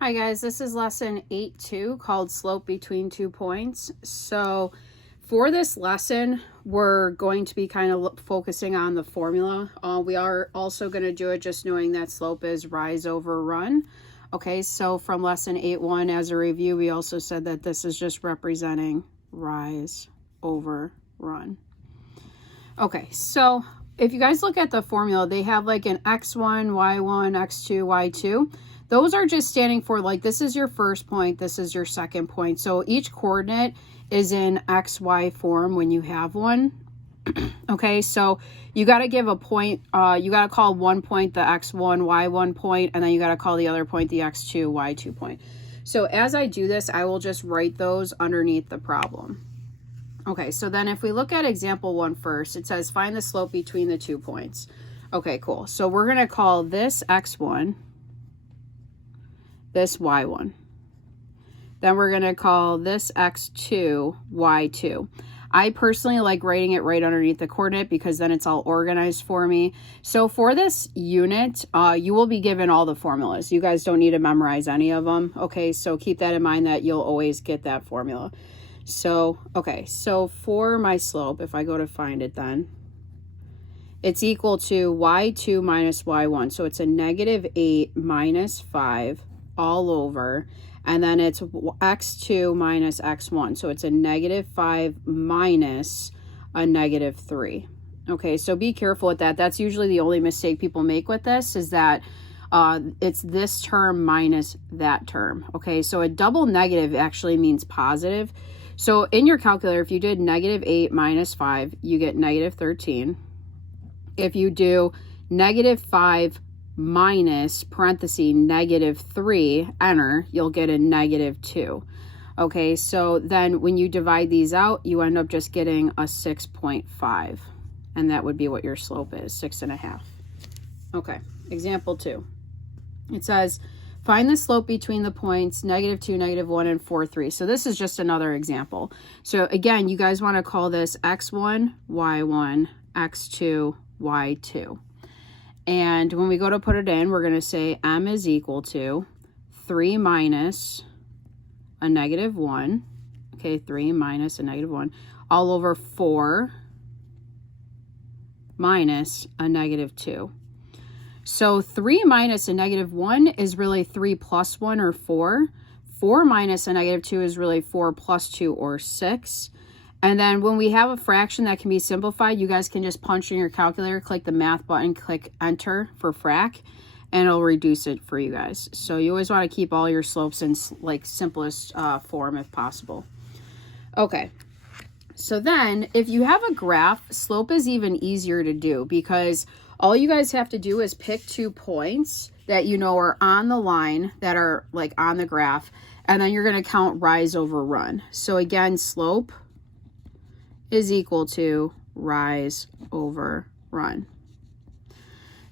Hi guys, this is lesson 8.2 called Slope Between 2 Points. So for this lesson, we're going to be kind of focusing on the formula. We are also going to do it just knowing that slope is rise over run. Okay, so from lesson 8.1 as a review, we also said that this is just representing rise over run. Okay, so if you guys look at the formula, they have like an x1, y1, x2, y2. Those are just standing for like, this is your first point, this is your second point. So each coordinate is in xy form when you have one. Okay, so you got to give a point, you got to call one point the x1, y1 point, and then you got to call the other point the x2, y2 point. So as I do this, I will just write those underneath the problem. Okay, so then if we look at example 1 first, it says find the slope between the 2 points. Okay, cool. So we're going to call this x1, this y1. Then we're going to call this x2, y2. I personally like writing it right underneath the coordinate because then it's all organized for me. So for this unit, you will be given all the formulas. You guys don't need to memorize any of them. Okay, so keep that in mind that you'll always get that formula. So, okay, so for my slope, if I go to find it then, it's equal to y2 minus y1. So it's a -8 minus 5 all over, and then it's x2 minus x1. So it's a -5 minus a -3. Okay, so be careful with that. That's usually the only mistake people make with this, is that it's this term minus that term. Okay, so a double negative actually means positive. So in your calculator, if you did -8 minus 5, you get -13. If you do -5 minus parenthesis -3, enter, you'll get a -2. Okay, so then when you divide these out, you end up just getting a 6.5. And that would be what your slope is, 6.5. Okay, example 2. It says, find the slope between the points -2, -1, and 4, 3. So this is just another example. So again, you guys want to call this x1, y1, x2, y2. And when we go to put it in, we're going to say m is equal to 3 minus a -1. Okay, 3 minus a -1 all over 4 minus a -2. So 3 minus a -1 is really 3 plus 1 or 4. 4 minus a -2 is really 4 plus 2 or 6. And then when we have a fraction that can be simplified, you guys can just punch in your calculator, click the math button, click enter for frac, and it'll reduce it for you guys. So you always want to keep all your slopes in like simplest form if possible. Okay. So then if you have a graph, slope is even easier to do because all you guys have to do is pick 2 points that you know are on the line, that are like on the graph, and then you're going to count rise over run. So again, slope is equal to rise over run.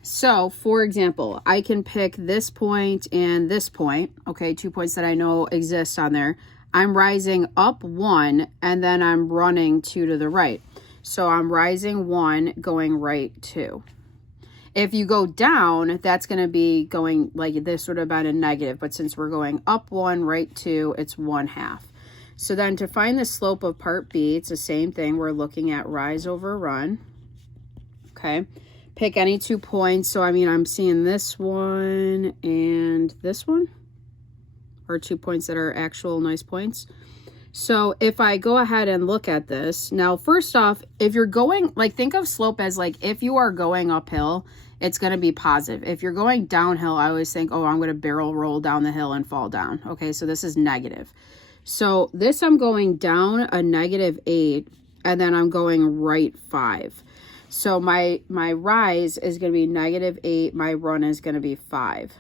So for example, I can pick this point and this point, okay, 2 points that I know exist on there. I'm rising up 1 and then I'm running 2 to the right. So I'm rising 1, going right 2. If you go down, that's going to be going like this would have been a negative, but since we're going up 1, right 2, it's 1/2. So then to find the slope of part B, it's the same thing. We're looking at rise over run. Okay. Pick any 2 points. So I mean, I'm seeing this one and this one are 2 points that are actual nice points. So if I go ahead and look at this, now first off, if you're going, like think of slope as like if you are going uphill, it's going to be positive. If you're going downhill, I always think, oh, I'm going to barrel roll down the hill and fall down. Okay, so this is negative. So this I'm going down a -8 and then I'm going right 5. So my rise is going to be -8, my run is going to be 5.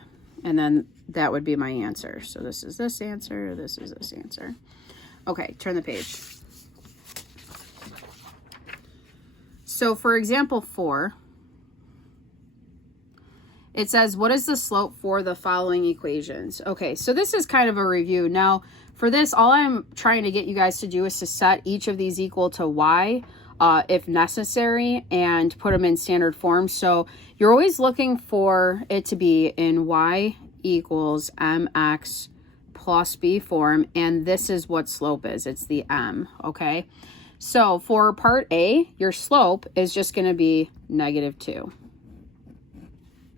And then that would be my answer. So this is this answer, this is this answer. Okay, turn the page. So for example 4, it says, what is the slope for the following equations? Okay, so this is kind of a review. Now, for this, all I'm trying to get you guys to do is to set each of these equal to y if necessary and put them in standard form. So you're always looking for it to be in y equals mx plus b form, and this is what slope is. It's the m, okay? So for part A, your slope is just going to be -2.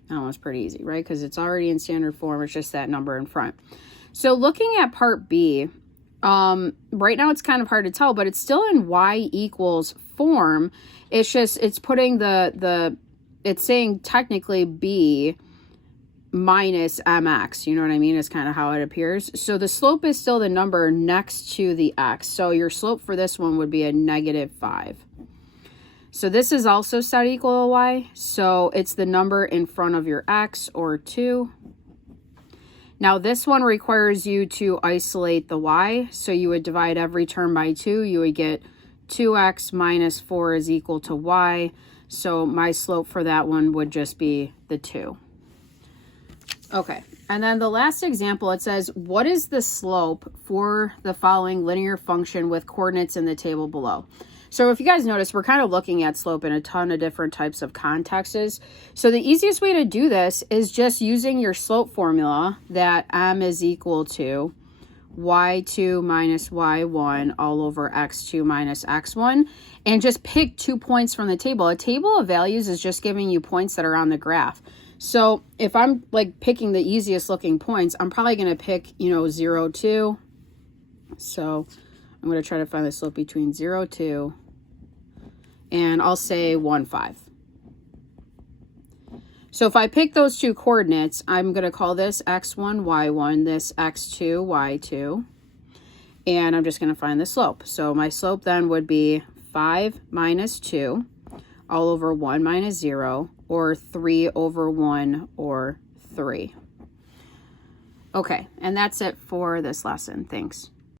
That one's pretty easy, right? Because it's already in standard form. It's just that number in front. So looking at part B, right now it's kind of hard to tell, but it's still in y equals form. It's just, it's putting it's saying technically b minus mx, you know what I mean? It's kind of how it appears. So the slope is still the number next to the x. So your slope for this one would be a -5. So this is also set equal to y. So it's the number in front of your x, or 2. Now this one requires you to isolate the y. So you would divide every term by 2. You would get 2x minus 4 is equal to y. So my slope for that one would just be the 2. Okay, and then the last example, it says, what is the slope for the following linear function with coordinates in the table below? So if you guys notice, we're kind of looking at slope in a ton of different types of contexts. So the easiest way to do this is just using your slope formula, that m is equal to y2 minus y1 all over x2 minus x1, and just pick 2 points from the table. A table of values is just giving you points that are on the graph. So if I'm like picking the easiest looking points, I'm probably going to pick, 0, 2. So I'm going to try to find the slope between 0, 2, and I'll say 1, 5. So if I pick those two coordinates, I'm going to call this x1, y1, this x2, y2, and I'm just going to find the slope. So my slope then would be 5 minus 2 all over 1 minus 0, or 3 over 1, or 3. Okay, and that's it for this lesson. Thanks.